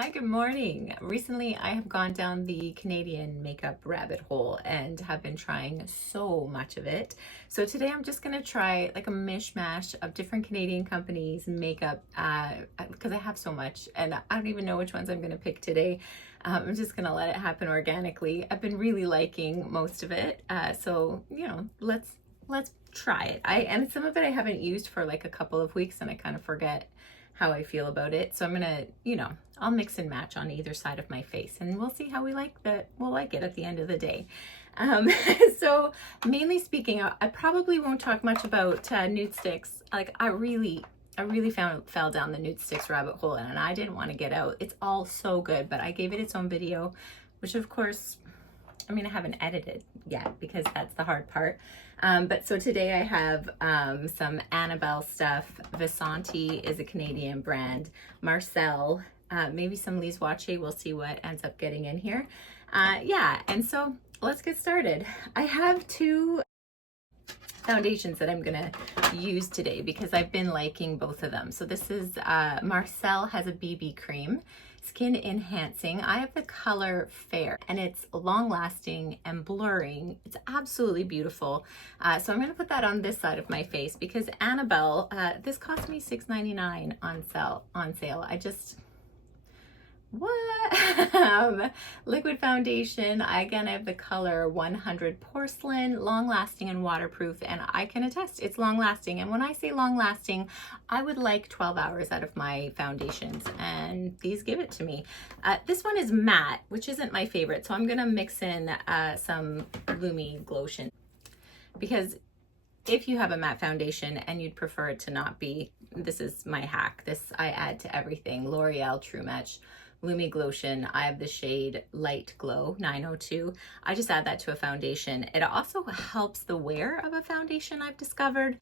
Hi, good morning. Recently, I have gone down the Canadian makeup rabbit hole and have been trying so much of it. So today I'm just gonna try like a mishmash of different Canadian companies' makeup because I have so much and I don't even know which ones I'm gonna pick today. I'm just gonna let it happen organically. I've been really liking most of it. So, let's try it. And some of it I haven't used for like a couple of weeks and I kind of forget how I feel about it. So I'm gonna, I'll mix and match on either side of my face and we'll see how we'll like it at the end of the day. Um, so mainly speaking, I probably won't talk much about nude sticks. Like I really fell down the nude sticks rabbit hole and I didn't want to get out. It's all so good, but I gave it its own video, which of course, I haven't edited yet because that's the hard part. But so today I have some Annabelle stuff. Vasanti is a Canadian brand. Marcelle, maybe some Lise Wachee. We'll see what ends up getting in here. Yeah, and so let's get started. I have two foundations that I'm gonna use today because I've been liking both of them. So this is Marcelle has a BB cream, skin enhancing. I have the color Fair and it's long lasting and blurring. It's absolutely beautiful. So I'm gonna put that on this side of my face because Annabelle, this cost me $6.99 on sale. Liquid foundation. I have the color 100 Porcelain, long lasting and waterproof, and I can attest it's long lasting. And when I say long lasting, I would like 12 hours out of my foundations, and these give it to me. This one is matte, which isn't my favorite, so I'm gonna mix in some Luminous lotion because if you have a matte foundation and you'd prefer it to not be, this is my hack. This I add to everything. L'Oreal True Match Luminous lotion. I have the shade Light Glow 902. I just add that to a foundation. It also helps the wear of a foundation, I've discovered.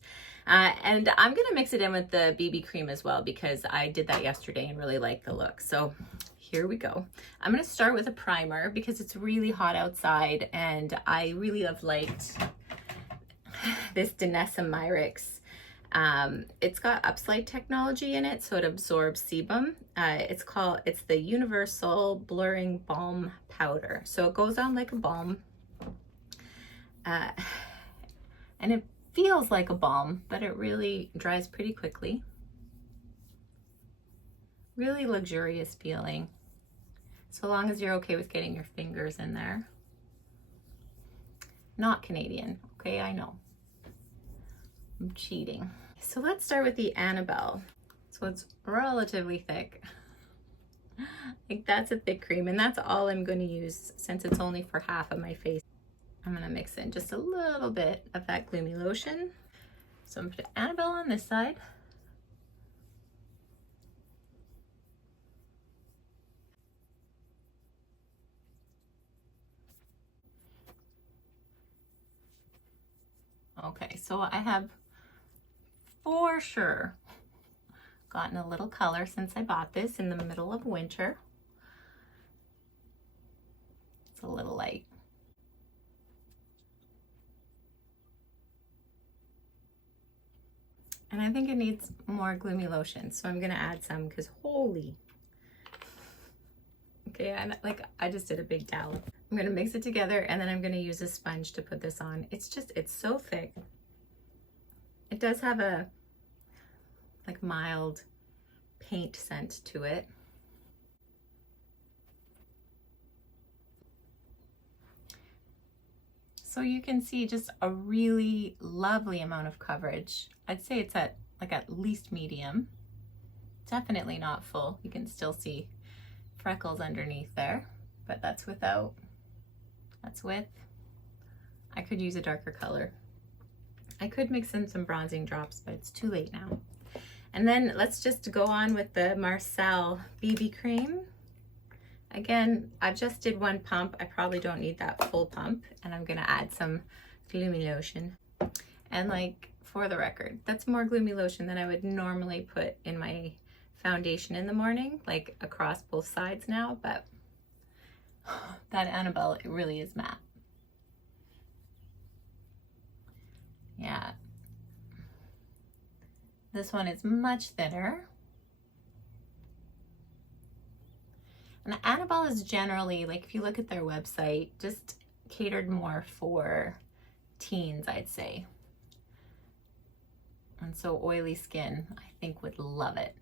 And I'm gonna mix it in with the BB cream as well because I did that yesterday and really liked the look. So here we go. I'm gonna start with a primer because it's really hot outside and I really have liked this Danessa Myricks. It's got upslide technology in it, so it absorbs sebum. It's the Universal Blurring Balm Powder. So it goes on like a balm. And it feels like a balm, but it really dries pretty quickly. Really luxurious feeling. So long as you're okay with getting your fingers in there. Not Canadian, okay, I know. I'm cheating. So let's start with the Annabelle. So it's relatively thick. Like that's a thick cream and that's all I'm going to use since it's only for half of my face. I'm going to mix in just a little bit of that gloomy lotion. So I'm going to put Annabelle on this side. Okay, so I have for sure gotten a little color since I bought this in the middle of winter. It's a little light. And I think it needs more gloomy lotion, so I'm gonna add some because holy. Okay, I just did a big dollop. I'm gonna mix it together and then I'm gonna use a sponge to put this on. It's so thick. It does have a like mild paint scent to it. So you can see just a really lovely amount of coverage. I'd say it's at least medium. Definitely not full. You can still see freckles underneath there, but that's without. That's with. I could use a darker color. I could mix in some bronzing drops, but it's too late now. And then let's just go on with the Marcelle BB cream. Again, I just did one pump. I probably don't need that full pump. And I'm gonna add some gloomy lotion. And like, for the record, that's more gloomy lotion than I would normally put in my foundation in the morning, like across both sides now, but that Annabelle, it really is matte. Yeah. This one is much thinner. And Annabelle is generally, like if you look at their website, just catered more for teens, I'd say. And so oily skin, I think, would love it.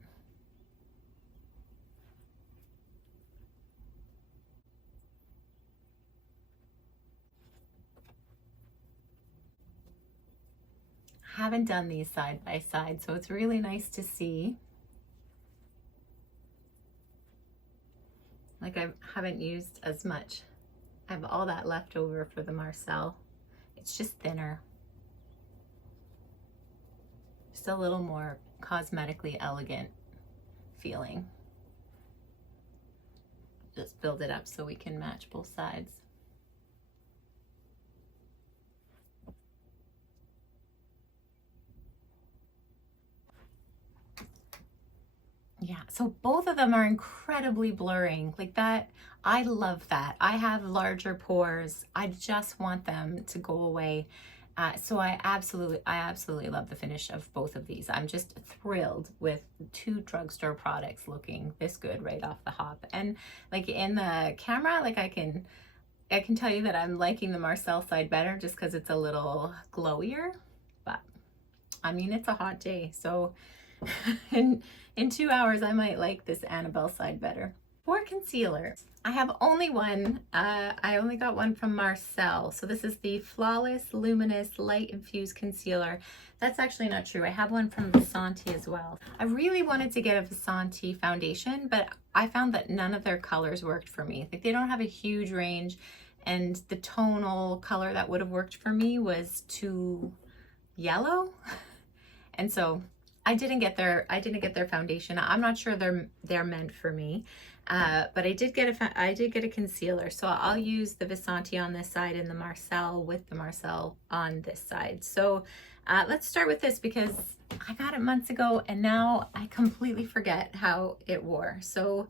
Haven't done these side by side, so it's really nice to see. Like I haven't used as much. I have all that left over for the Marcelle. It's just thinner. Just a little more cosmetically elegant feeling. Just build it up so we can match both sides. Yeah, so both of them are incredibly blurring. Like that, I love that. I have larger pores. I just want them to go away. So I absolutely love the finish of both of these. I'm just thrilled with two drugstore products looking this good right off the hop. And like in the camera, like I can tell you that I'm liking the Marcelle side better just because it's a little glowier. But I mean, it's a hot day, so in 2 hours, I might like this Annabelle side better. For concealer, I have only one. I only got one from Marcelle. So this is the Flawless Luminous Light Infused Concealer. That's actually not true. I have one from Vasanti as well. I really wanted to get a Vasanti foundation, but I found that none of their colors worked for me. Like they don't have a huge range, and the tonal color that would have worked for me was too yellow. And so I didn't get their foundation. I'm not sure they're meant for me, but I did get a concealer. So I'll use the Vasanti on this side and the Marcelle with the Marcelle on this side. So let's start with this because I got it months ago and now I completely forget how it wore. So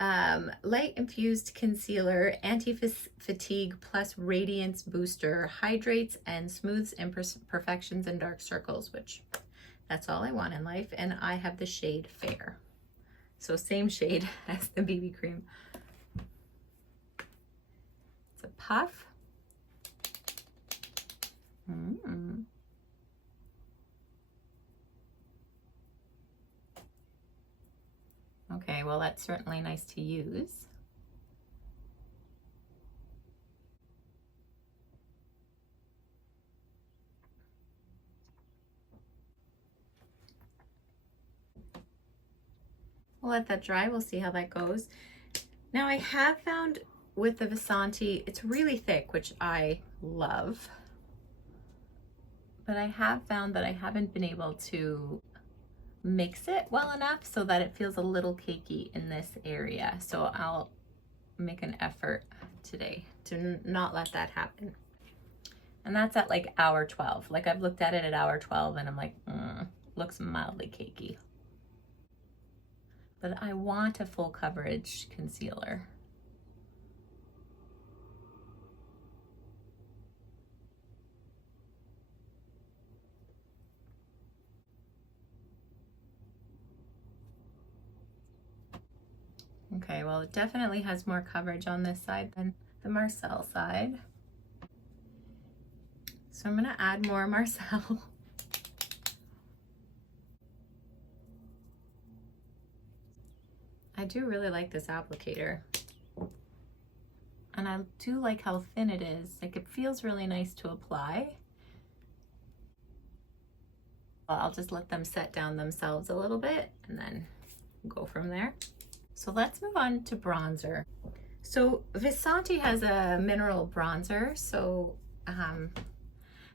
light infused concealer, anti-fatigue plus radiance booster, hydrates and smooths imperfections and dark circles, which that's all I want in life, and I have the shade Fair. So same shade as the BB cream. It's a puff. Okay, well that's certainly nice to use. We'll let that dry. We'll see how that goes. Now I have found with the Vasanti, it's really thick, which I love. But I have found that I haven't been able to mix it well enough so that it feels a little cakey in this area. So I'll make an effort today to not let that happen. And that's at like hour 12. Like I've looked at it at hour 12 and I'm like, looks mildly cakey. But I want a full coverage concealer. Okay, well, it definitely has more coverage on this side than the Marcelle side. So I'm gonna add more Marcelle. I do really like this applicator. And I do like how thin it is. Like it feels really nice to apply. Well, I'll just let them set down themselves a little bit and then go from there. So let's move on to bronzer. So Vasanti has a mineral bronzer. So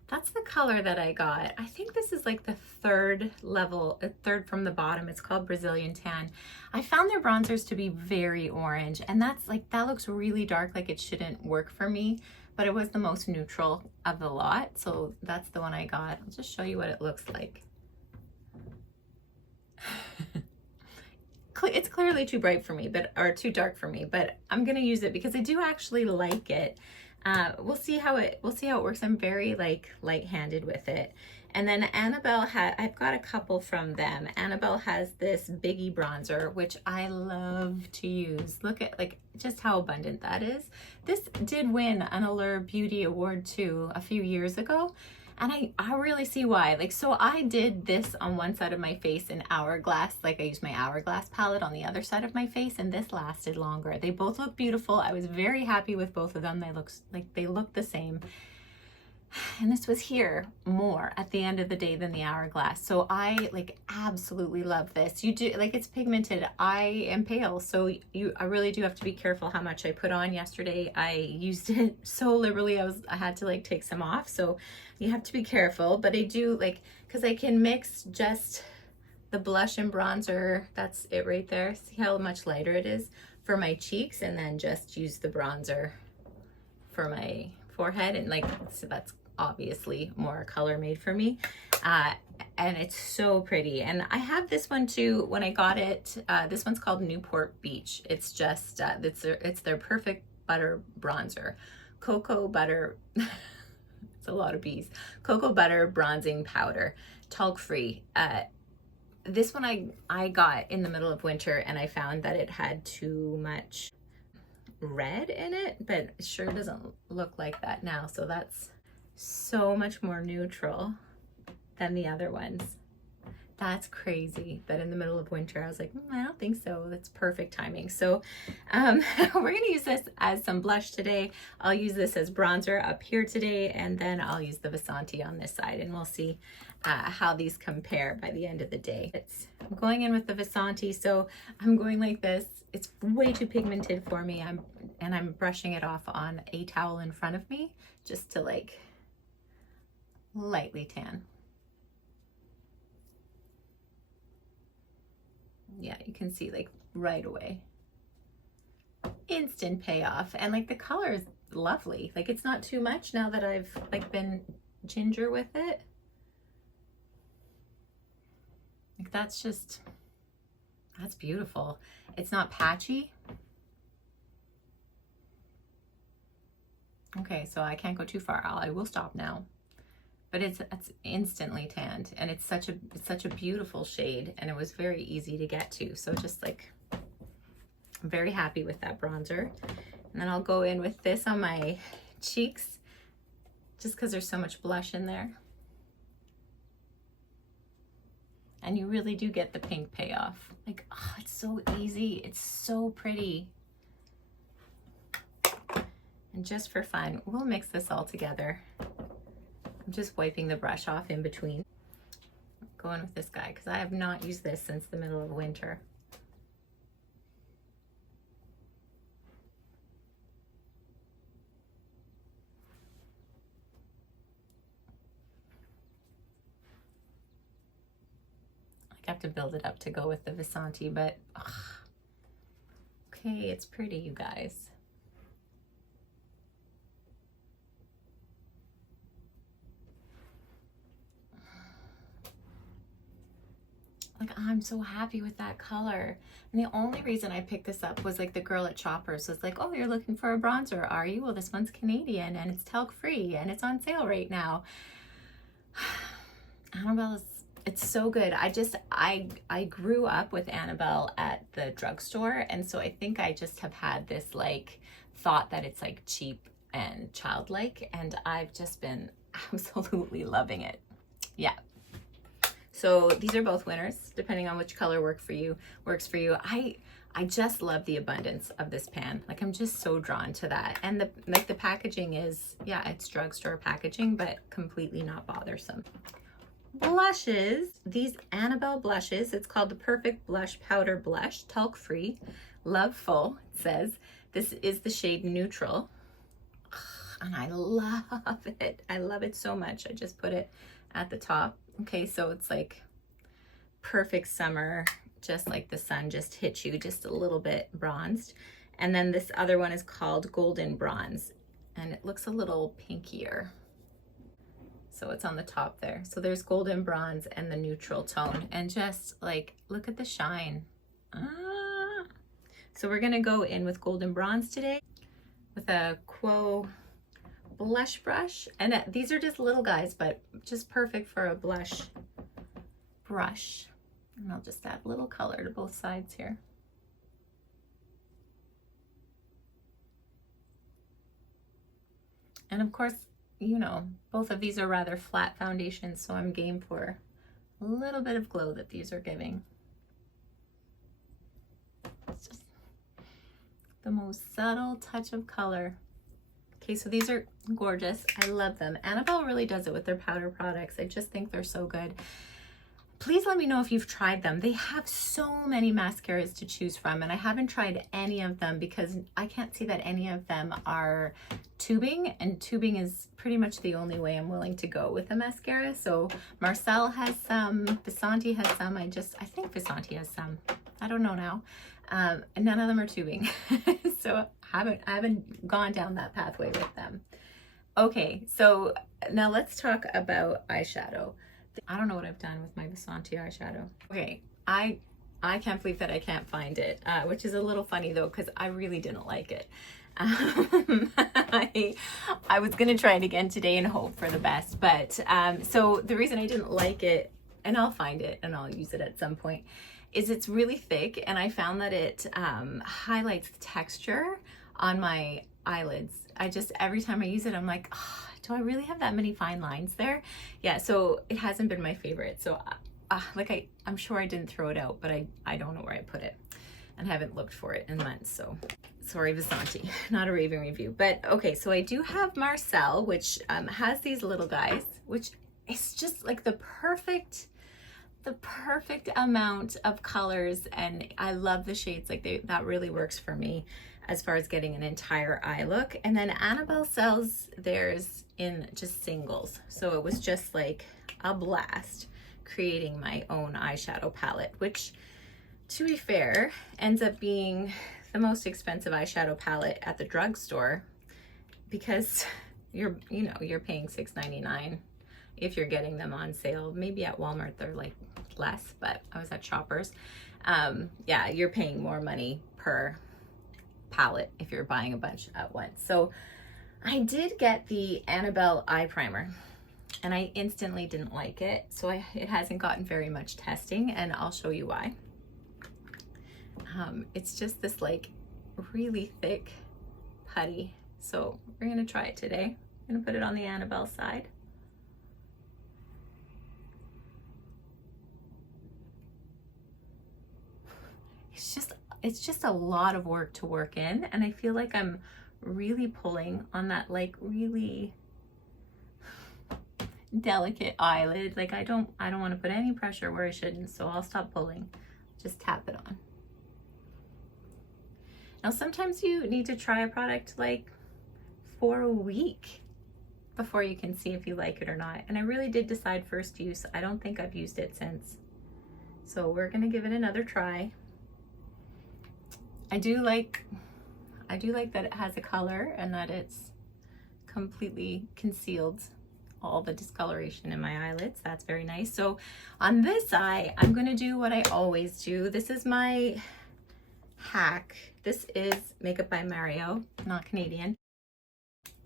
that's the color that I got. I think this is like the third level, third from the bottom. It's called Brazilian Tan. I found their bronzers to be very orange, and that's like, that looks really dark, like it shouldn't work for me, but it was the most neutral of the lot. So that's the one I got. I'll just show you what it looks like. It's clearly too bright for me, or too dark for me, but I'm gonna use it because I do actually like it. We'll see how it works. I'm very like light-handed with it. And then Annabelle I've got a couple from them. Annabelle has this Biggy bronzer, which I love to use. Look at like just how abundant that is. This did win an Allure Beauty Award too a few years ago. And I really see why. Like, so I did this on one side of my face in Hourglass. Like I used my Hourglass palette on the other side of my face, and this lasted longer. They both look beautiful. I was very happy with both of them. They look the same. And this was here more at the end of the day than the Hourglass. So I like absolutely love this. You do like, it's pigmented. I am pale, so I really do have to be careful how much I put on. Yesterday I used it so liberally. I had to like take some off, so you have to be careful. But I do like, because I can mix just the blush and bronzer. That's it right there. See how much lighter it is for my cheeks, and then just use the bronzer for my forehead. And like, so that's obviously more color made for me, and it's so pretty. And I have this one too when I got it. This one's called NewPort Beach. It's just it's their perfect butter bronzer, cocoa butter. It's a lot of B's. Cocoa butter bronzing powder, talc free. This one I got in the middle of winter, and I found that it had too much red in it, but it sure doesn't look like that now. So that's so much more neutral than the other ones. That's crazy that in the middle of winter I was like, I don't think so. That's perfect timing. So we're gonna use this as some blush today. I'll use this as bronzer up here today, and then I'll use the Vasanti on this side, and we'll see how these compare by the end of the day. I'm going in with the Vasanti, so I'm going like this. It's way too pigmented for me. I'm brushing it off on a towel in front of me just to like lightly tan. Yeah, you can see like right away. Instant payoff. And like the color is lovely. Like it's not too much now that I've like been ginger with it. Like that's beautiful. It's not patchy. Okay, so I can't go too far. I will stop now. But it's instantly tanned, and it's such a beautiful shade, and it was very easy to get to. So just like, I'm very happy with that bronzer. And then I'll go in with this on my cheeks, just because there's so much blush in there. And you really do get the pink payoff. Like, oh, it's so easy. It's so pretty. And just for fun, we'll mix this all together. I'm just wiping the brush off in between. I'm going with this guy because I have not used this since the middle of winter. I have to build it up to go with the Vasanti, but ugh. Okay, it's pretty, you guys. Like, I'm so happy with that color. And the only reason I picked this up was like the girl at Shoppers was like, oh, you're looking for a bronzer, are you? Well, this one's Canadian and it's talc free and it's on sale right now. Annabelle it's so good. I grew up with Annabelle at the drugstore, and so I think I just have had this like thought that it's like cheap and childlike, and I've just been absolutely loving it. Yeah. So these are both winners, depending on which color works for you. I just love the abundance of this pan. Like, I'm just so drawn to that. And the packaging is, yeah, it's drugstore packaging, but completely not bothersome. Blushes, these Annabelle blushes, it's called the Perfect Blush Powder Blush, talc free, love full, it says. This is the shade Neutral, and I love it. I love it so much. I just put it at the top. Okay, so it's like perfect summer, just like the sun just hit you, just a little bit bronzed. And then this other one is called Golden Bronze, and it looks a little pinkier. So it's on the top there. So there's Golden Bronze and the neutral tone, and just like, look at the shine. So we're gonna go in with Golden Bronze today with a blush brush. And these are just little guys, but just perfect for a blush brush. And I'll just add a little color to both sides here. And of course, you know, both of these are rather flat foundations, so I'm game for a little bit of glow that these are giving. It's just the most subtle touch of color. Okay, so these are gorgeous. I love them. Annabelle really does it with their powder products. I just think they're so good. Please let me know if you've tried them. They have so many mascaras to choose from, and I haven't tried any of them because I can't see that any of them are tubing, and tubing is pretty much the only way I'm willing to go with a mascara. So Marcelle has some, Vasanti has some. I think Vasanti has some. I don't know now. And none of them are tubing. So I haven't gone down that pathway with them. Okay, so now let's talk about eyeshadow. I don't know what I've done with my Vasanti eyeshadow. Okay, I can't believe that I can't find it, which is a little funny though, because I really didn't like it. I was gonna try it again today and hope for the best, but so the reason I didn't like it, and I'll find it and I'll use it at some point, is it's really thick, and I found that it highlights the texture on my eyelids. Every time I use it, I'm like, oh, do I really have that many fine lines there? Yeah, so it hasn't been my favorite. So I'm sure I didn't throw it out, but I don't know where I put it and haven't looked for it in months. So sorry, Vasanti, not a raving review. But okay, so I do have Marcelle, which has these little guys, which is just like the perfect amount of colors, and I love the shades. Like that really works for me as far as getting an entire eye look. And then Annabelle sells theirs in just singles, so it was just like a blast creating my own eyeshadow palette, which, to be fair, ends up being the most expensive eyeshadow palette at the drugstore, because you're paying $6.99 if you're getting them on sale. Maybe at Walmart they're like less, but I was at Shoppers. Yeah, you're paying more money per palette if you're buying a bunch at once. So I did get the Annabelle eye primer, and I instantly didn't like it. So it hasn't gotten very much testing, and I'll show you why. It's just this like really thick putty. So we're gonna try it today. I'm gonna put it on the Annabelle side. It's just a lot of work to work in, and I feel like I'm really pulling on that like really delicate eyelid. Like I don't want to put any pressure where I shouldn't, so I'll stop pulling. Just tap it on. Now sometimes you need to try a product like for a week before you can see if you like it or not. And I really did decide first use. I don't think I've used it since. So we're gonna give it another try. I do like that it has a color and that it's completely concealed all the discoloration in my eyelids. That's very nice. So on this eye, I'm gonna do what I always do. This is my hack. This is Makeup by Mario, not Canadian.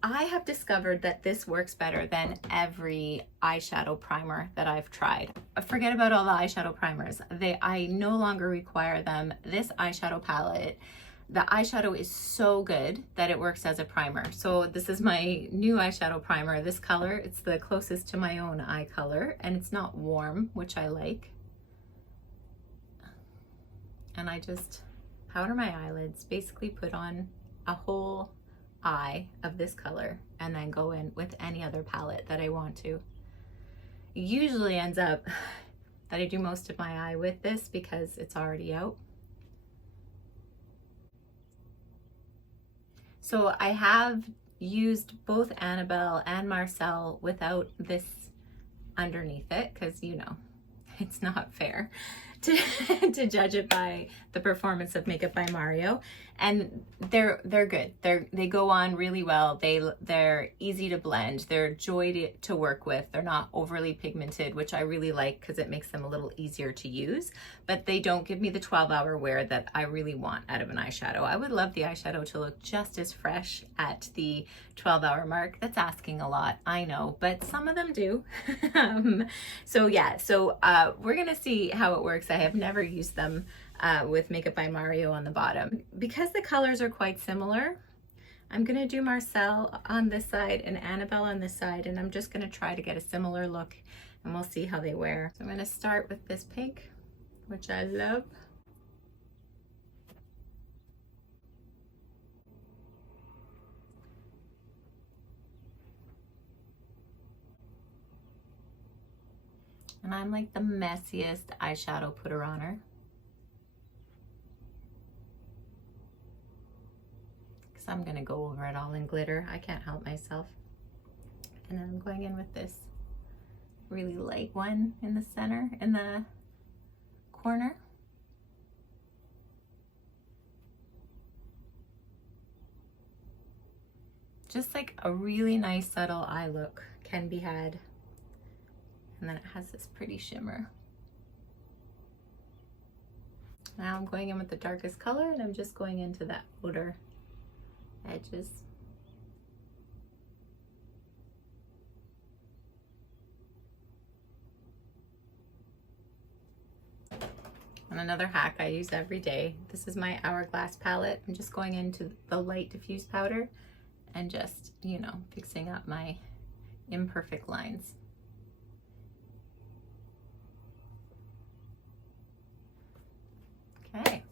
I have discovered that this works better than every eyeshadow primer that I've tried. Forget about all the eyeshadow primers. I no longer require them. This eyeshadow palette, the eyeshadow is so good that it works as a primer. So this is my new eyeshadow primer. This color, it's the closest to my own eye color, and it's not warm, which I like. And I just powder my eyelids, basically put on a whole eye of this color, and then go in with any other palette that I want to. It usually ends up that I do most of my eye with this because it's already out. So I have used both Annabelle and Marcelle without this underneath it, because you know it's not fair to judge it by the performance of Makeup by Mario, and they're good. They go on really well. They're easy to blend. They're a joy to work with. They're not overly pigmented, which I really like because it makes them a little easier to use, but they don't give me the 12-hour wear that I really want out of an eyeshadow. I would love the eyeshadow to look just as fresh at the 12-hour mark. That's asking a lot, I know, but some of them do. So yeah, so we're gonna see how it works. I have never used them with Makeup by Mario on the bottom. Because the colors are quite similar, I'm gonna do Marcelle on this side and Annabelle on this side, and I'm just gonna try to get a similar look, and we'll see how they wear. So I'm gonna start with this pink, which I love. And I'm like the messiest eyeshadow putter-oner. Because I'm gonna go over it all in glitter. I can't help myself. And then I'm going in with this really light one in the center, in the corner. Just like a really nice subtle eye look can be had. And then it has this pretty shimmer. Now I'm going in with the darkest color, and I'm just going into the outer edges. And another hack I use every day. This is my Hourglass palette. I'm just going into the light diffuse powder and just, you know, fixing up my imperfect lines. Okay,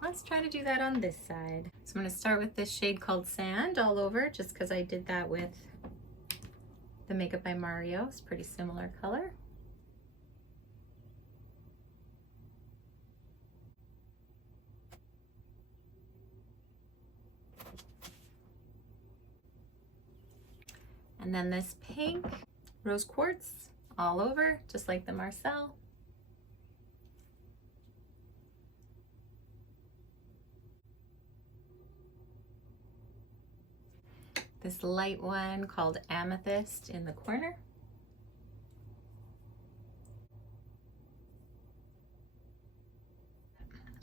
let's try to do that on this side. So I'm going to start with this shade called Sand all over, just because I did that with the Makeup by Mario. It's a pretty similar color. And then this pink, Rose Quartz all over, just like the Marcelle. This light one called Amethyst in the corner.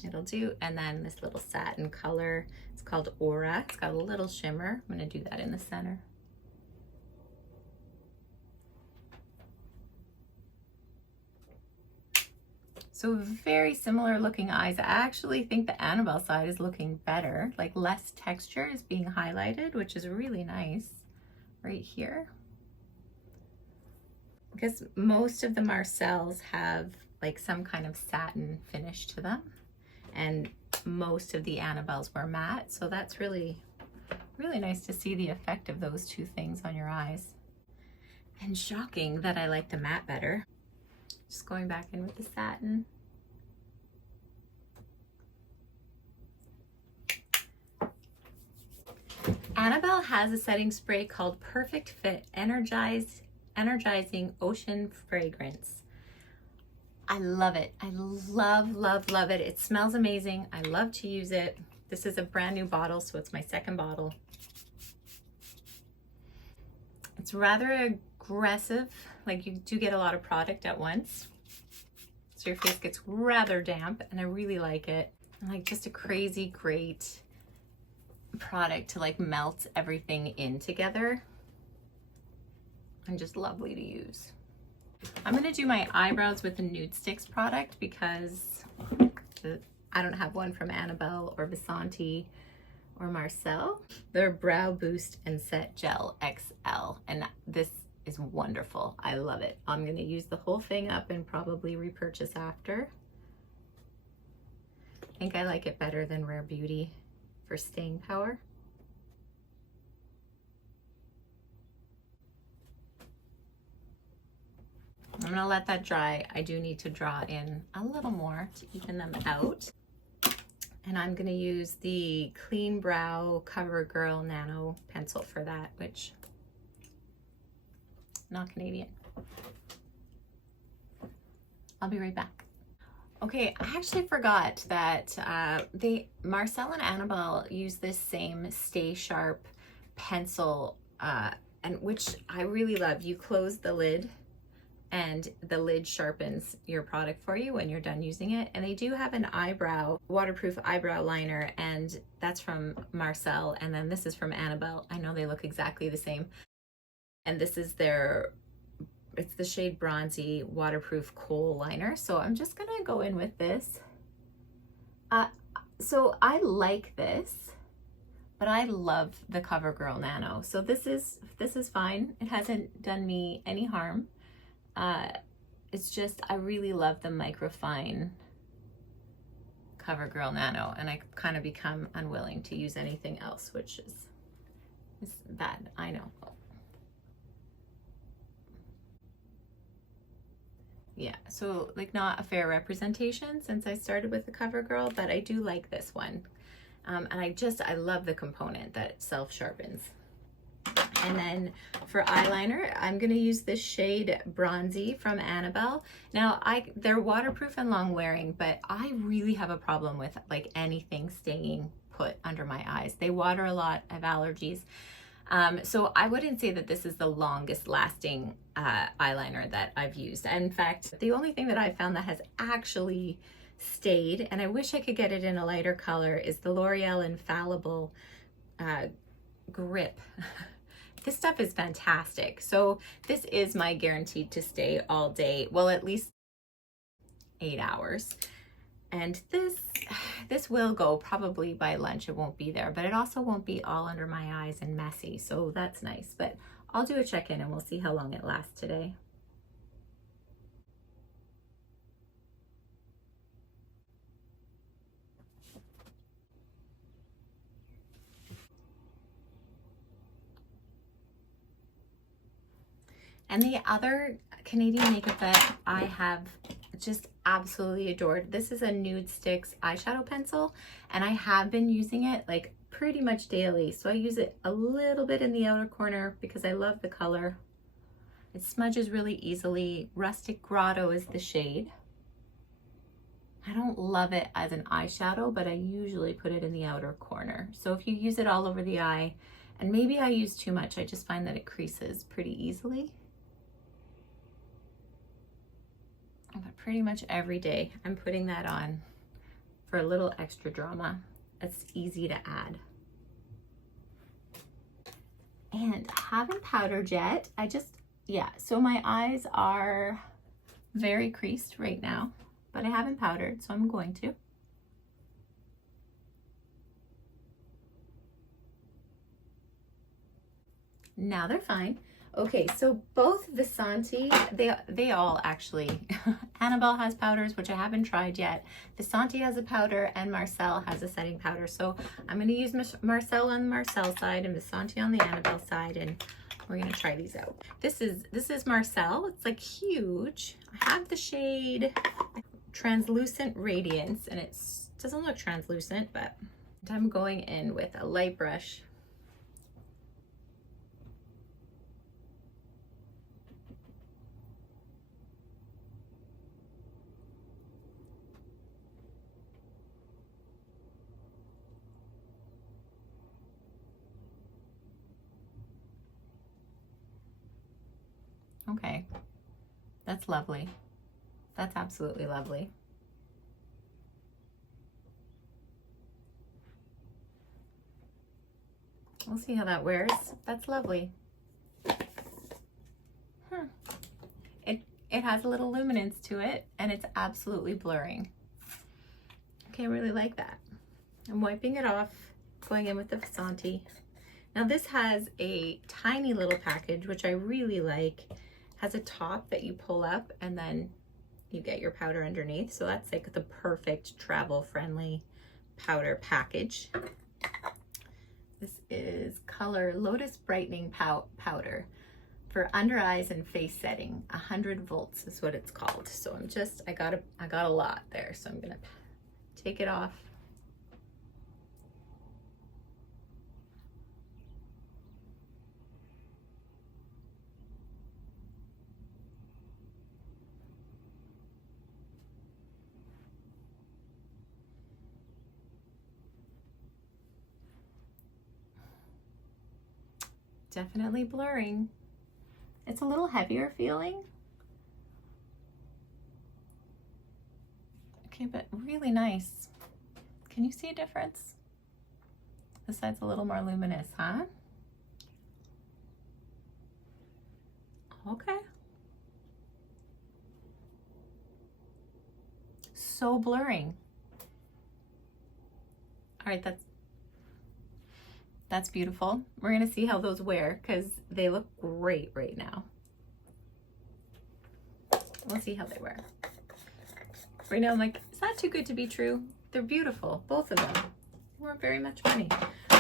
It'll do. And then this little satin color, it's called Aura. It's got a little shimmer. I'm gonna do that in the center. So very similar looking eyes. I actually think the Annabelle side is looking better, like less texture is being highlighted, which is really nice right here. Because most of the Marcelles have like some kind of satin finish to them, and most of the Annabelles were matte, so that's really, really nice to see the effect of those two things on your eyes. And shocking that I like the matte better. Just going back in with the satin. Annabelle has a setting spray called Perfect Fit Energizing Ocean Fragrance. I love it. I love, love, love it. It smells amazing. I love to use it. This is a brand new bottle, so it's my second bottle. It's rather aggressive, like you do get a lot of product at once. So your face gets rather damp, and I really like it. And like just a crazy great product to like melt everything in together, and just lovely to use. I'm gonna do my eyebrows with the Nude Sticks product because I don't have one from Annabelle or Vasanti or Marcelle. They're Brow Boost and Set Gel XL, and this is wonderful. I love it. I'm gonna use the whole thing up and probably repurchase after. I think I like it better than Rare Beauty for staying power. I'm gonna let that dry. I do need to draw in a little more to even them out. And I'm gonna use the Clean Brow CoverGirl Nano pencil for that, which not Canadian. I'll be right back. Okay, I actually forgot that Marcelle and Annabelle use this same Stay Sharp pencil, and which I really love. You close the lid and the lid sharpens your product for you when you're done using it. And they do have an waterproof eyebrow liner, and that's from Marcelle. And then this is from Annabelle. I know they look exactly the same. And this is it's the shade Bronzy waterproof kohl liner. So I'm just gonna go in with this. So I like this, but I love the CoverGirl Nano. So this is fine. It hasn't done me any harm. It's just, I really love the microfine CoverGirl Nano, and I kind of become unwilling to use anything else, which is bad, I know. Yeah, so like not a fair representation since I started with the CoverGirl, but I do like this one. And I love the component that it self-sharpens. And then for eyeliner, I'm gonna use this shade Bronzy from Annabelle. Now, they're waterproof and long wearing, but I really have a problem with like anything staying put under my eyes. They water a lot, I have allergies. So I wouldn't say that this is the longest lasting eyeliner that I've used. In fact, the only thing that I've found that has actually stayed, and I wish I could get it in a lighter color, is the L'Oreal Infallible Grip. This stuff is fantastic. So this is my guaranteed to stay all day, well, at least 8 hours. And this will go probably by lunch. It won't be there, but it also won't be all under my eyes and messy. So that's nice, but I'll do a check-in and we'll see how long it lasts today. And the other Canadian makeup that I have just absolutely adored, this is a Nude Sticks eyeshadow pencil, and I have been using it like pretty much daily. So I use it a little bit in the outer corner because I love the color. It smudges really easily. Rustic Grotto is the shade. I don't love it as an eyeshadow, but I usually put it in the outer corner. So if you use it all over the eye, and maybe I use too much, I just find that it creases pretty easily. But pretty much every day I'm putting that on for a little extra drama. It's easy to add. And I haven't powdered yet. So my eyes are very creased right now, but I haven't powdered, so I'm going to. Now they're fine. Okay, so both Vasanti, they all actually, Annabelle has powders, which I haven't tried yet. Vasanti has a powder and Marcelle has a setting powder. So I'm gonna use Marcelle on the Marcelle side and Vasanti on the Annabelle side, and we're gonna try these out. This is Marcelle, it's like huge. I have the shade Translucent Radiance, and it doesn't look translucent, but I'm going in with a light brush. Okay, that's lovely. That's absolutely lovely. We'll see how that wears. That's lovely. It has a little luminance to it, and it's absolutely blurring. Okay, I really like that. I'm wiping it off, going in with the Vasanti. Now this has a tiny little package, which I really like. Has a top that you pull up and then you get your powder underneath. So that's like the perfect travel-friendly powder package. This is color Lotus Brightening Powder for under eyes and face setting. 100 volts is what it's called. So I got a lot there. So I'm gonna take it off. Definitely blurring. It's a little heavier feeling. Okay, but really nice. Can you see a difference? This side's a little more luminous, huh? Okay. So blurring. All right, that's beautiful. We're gonna see how those wear because they look great right now. We'll see how they wear. Right now I'm like, is that too good to be true? They're beautiful, both of them. They weren't very much money.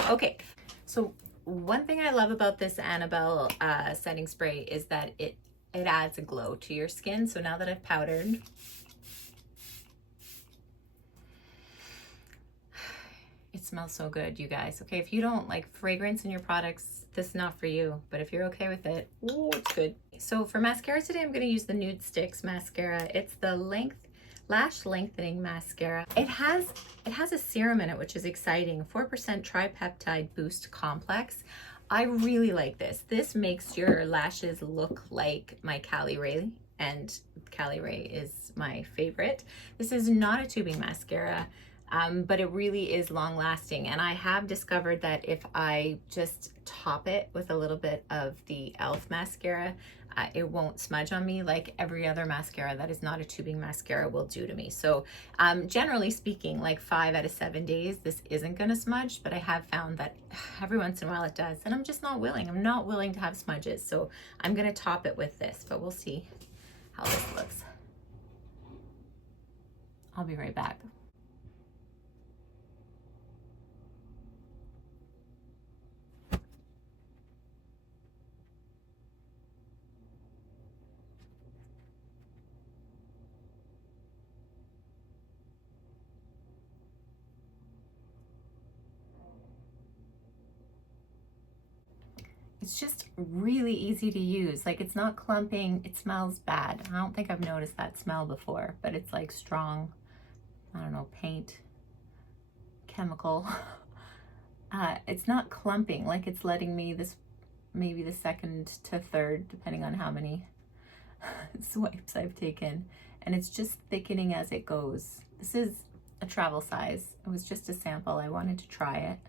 Okay, so one thing I love about this Annabelle setting spray is that it adds a glow to your skin. So now that I've powdered, it smells so good, you guys. Okay, if you don't like fragrance in your products, this is not for you. But if you're okay with it, ooh, it's good. So for mascara today, I'm gonna use the Nude Sticks mascara. It's the Lash Lengthening Mascara. It has a serum in it, which is exciting. 4% tripeptide boost complex. I really like this. This makes your lashes look like my Cali Ray, and Cali Ray is my favorite. This is not a tubing mascara, but it really is long lasting. And I have discovered that if I just top it with a little bit of the e.l.f. mascara, it won't smudge on me like every other mascara that is not a tubing mascara will do to me. So generally speaking, like 5 out of 7 days, this isn't gonna smudge, but I have found that every once in a while it does. And I'm just not willing. I'm not willing to have smudges. So I'm gonna top it with this, but we'll see how this looks. I'll be right back. It's just really easy to use. Like, it's not clumping. It smells bad. I don't think I've noticed that smell before, but it's like strong, I don't know, paint, chemical. It's not clumping. Like, it's letting me this, maybe the second to third, depending on how many swipes I've taken. And it's just thickening as it goes. This is a travel size. It was just a sample. I wanted to try it.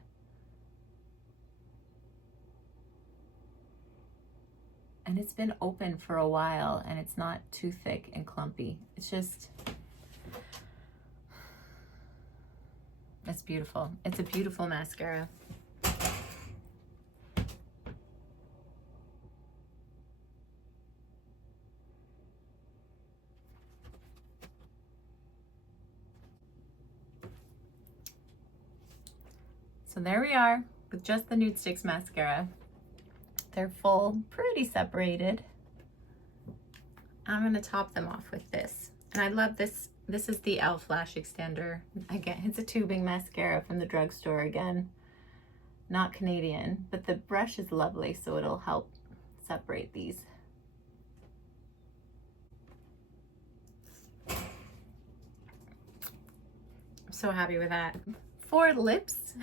And it's been open for a while and it's not too thick and clumpy. It's just, it's beautiful. It's a beautiful mascara. So there we are with just the Nude Sticks mascara. They're full, pretty separated. I'm gonna top them off with this. And I love this. This is the e.l.f. Lash Extender. Again, it's a tubing mascara from the drugstore again. Not Canadian, but the brush is lovely, so it'll help separate these. I'm so happy with that. For lips,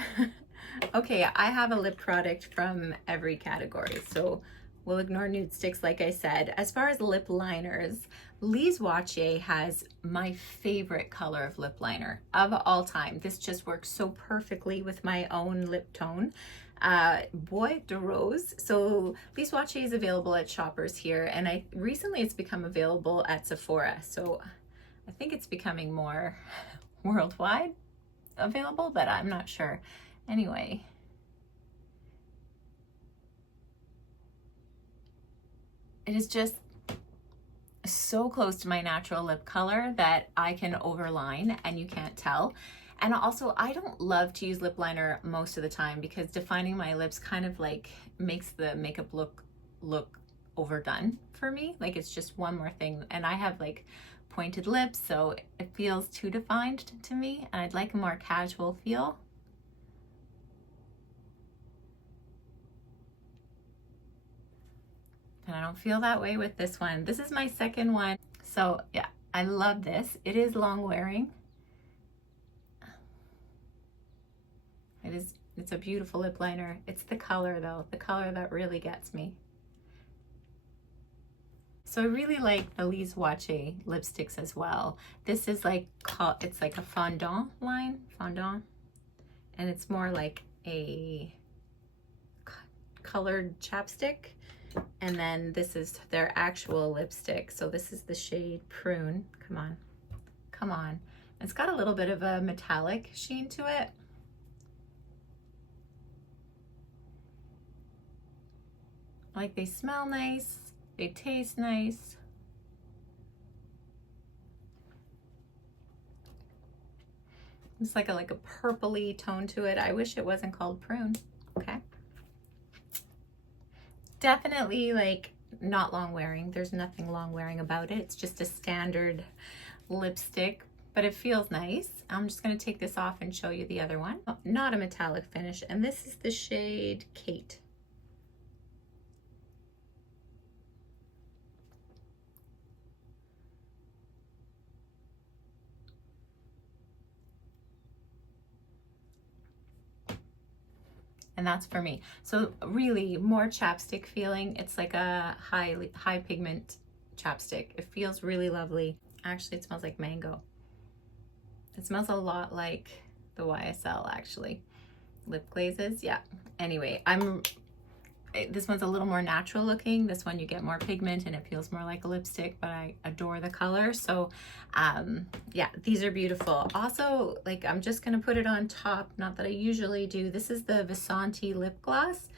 okay, I have a lip product from every category, so we'll ignore Nude Sticks like I said. As far as lip liners, Lise Watier has my favorite color of lip liner of all time. This just works so perfectly with my own lip tone. Bois de Rose. So Lise Watier is available at Shoppers here, and recently it's become available at Sephora. So I think it's becoming more worldwide available, but I'm not sure. Anyway, it is just so close to my natural lip color that I can overline and you can't tell. And also, I don't love to use lip liner most of the time because defining my lips kind of like makes the makeup look overdone for me. Like, it's just one more thing, and I have like pointed lips, so it feels too defined to me, and I'd like a more casual feel. And I don't feel that way with this one. This is my second one. So yeah, I love this. It is long wearing. It is It's a beautiful lip liner. It's the color though, the color that really gets me. So I really like the Lise Wache lipsticks as well. This is like, it's like a fondant line, fondant, and it's more like a colored chapstick. And then this is their actual lipstick. So this is the shade Prune. Come on, come on. It's got a little bit of a metallic sheen to it. Like, they smell nice, they taste nice. It's like a purpley tone to it. I wish it wasn't called Prune. Okay. Definitely like not long wearing. There's nothing long wearing about it. It's just a standard lipstick, but it feels nice. I'm just going to take this off and show you the other one. Oh, not a metallic finish. And this is the shade Kate. And that's for me. So really more chapstick feeling. It's like a high pigment chapstick. It feels really lovely. Actually, it smells like mango. It smells a lot like the YSL actually. Lip glazes, yeah. Anyway, this one's a little more natural looking. This one you get more pigment and it feels more like a lipstick, but I adore the color. So yeah, these are beautiful. Also, like, I'm just gonna put it on top, not that I usually do. This is the Vasanti lip gloss,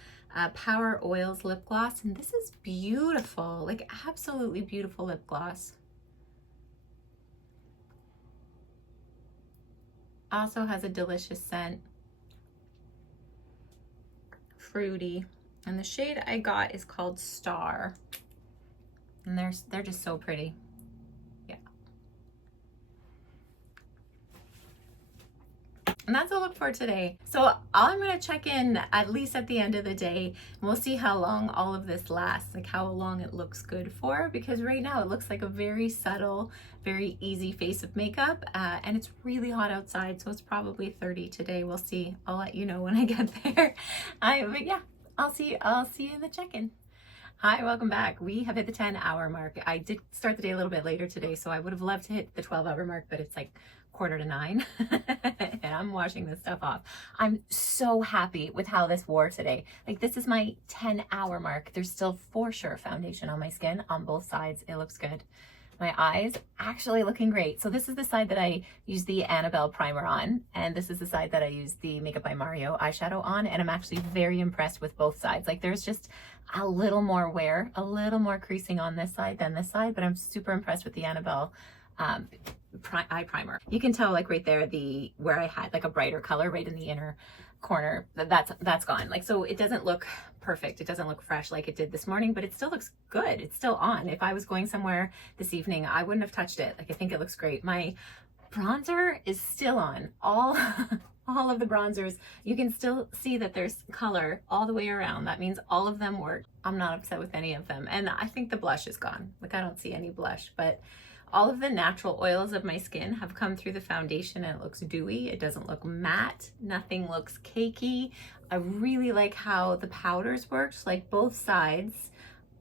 Power Oils lip gloss, and this is beautiful, like absolutely beautiful lip gloss. Also has a delicious scent, fruity. And the shade I got is called Star. And they're just so pretty. Yeah. And that's a look for today. So I'm gonna check in at least at the end of the day, and we'll see how long all of this lasts, like how long it looks good for, because right now it looks like a very subtle, very easy face of makeup, and it's really hot outside, so it's probably 30 today. We'll see. I'll let you know when I get there. But yeah. I'll see you in the check-in. Hi, welcome back. We have hit the 10-hour mark. I did start the day a little bit later today, so I would have loved to hit the 12-hour mark, but it's like 8:45 and I'm washing this stuff off. I'm so happy with how this wore today. Like, this is my 10-hour mark. There's still for sure foundation on my skin on both sides. It looks good. My eyes actually looking great. So this is the side that I use the Annabelle primer on, and this is the side that I use the Makeup by Mario eyeshadow on, and I'm actually very impressed with both sides. Like, there's just a little more wear, a little more creasing on this side than this side, but I'm super impressed with the Annabelle eye primer. You can tell, like, right there, where I had like a brighter color right in the inner corner, that's gone. Like, so it doesn't look perfect, it doesn't look fresh like it did this morning, but it still looks good. It's still on. If I was going somewhere this evening, I wouldn't have touched it. Like, I think it looks great. My bronzer is still on. All of the bronzers, you can still see that there's color all the way around. That means all of them work. I'm not upset with any of them. And I think the blush is gone. Like, I don't see any blush, but all of the natural oils of my skin have come through the foundation, and it looks dewy. It doesn't look matte. Nothing looks cakey. I really like how the powders worked, like both sides.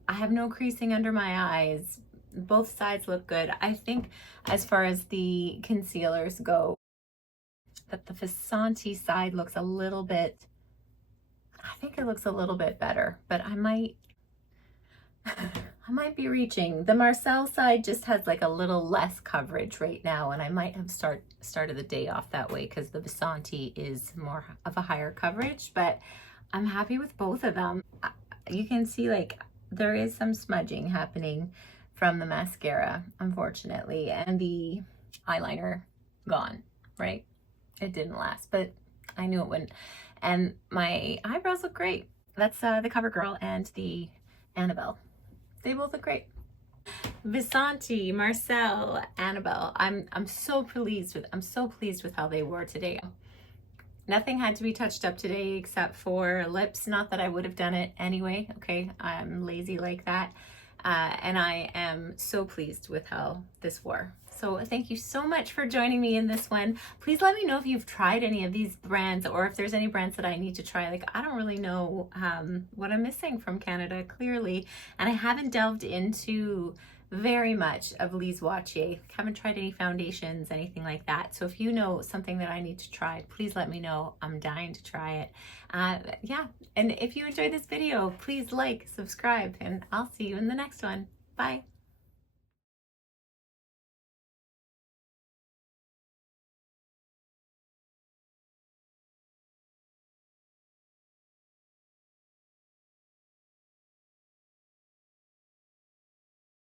I have no creasing under my eyes. Both sides look good. I think as far as the concealers go, that the Vasanti side looks a little bit, I think it looks a little bit better, but I might be reaching. The Marcelle side just has like a little less coverage right now, and I might have started the day off that way because the Vasanti is more of a higher coverage, but I'm happy with both of them. You can see, like, there is some smudging happening from the mascara, unfortunately, and the eyeliner gone, right? It didn't last, but I knew it wouldn't. And my eyebrows look great. That's the CoverGirl and the Annabelle. They both look great. Vasanti, Marcelle, Annabelle. I'm so pleased with how they wore today. Nothing had to be touched up today except for lips. Not that I would have done it anyway. Okay, I'm lazy like that. And I am so pleased with how this wore. So thank you so much for joining me in this one. Please let me know if you've tried any of these brands or if there's any brands that I need to try. Like, I don't really know what I'm missing from Canada, clearly. And I haven't delved into very much of Lise Watier. Haven't tried any foundations, anything like that. So if you know something that I need to try, please let me know. I'm dying to try it. Yeah, and if you enjoyed this video, please like, subscribe, and I'll see you in the next one. Bye.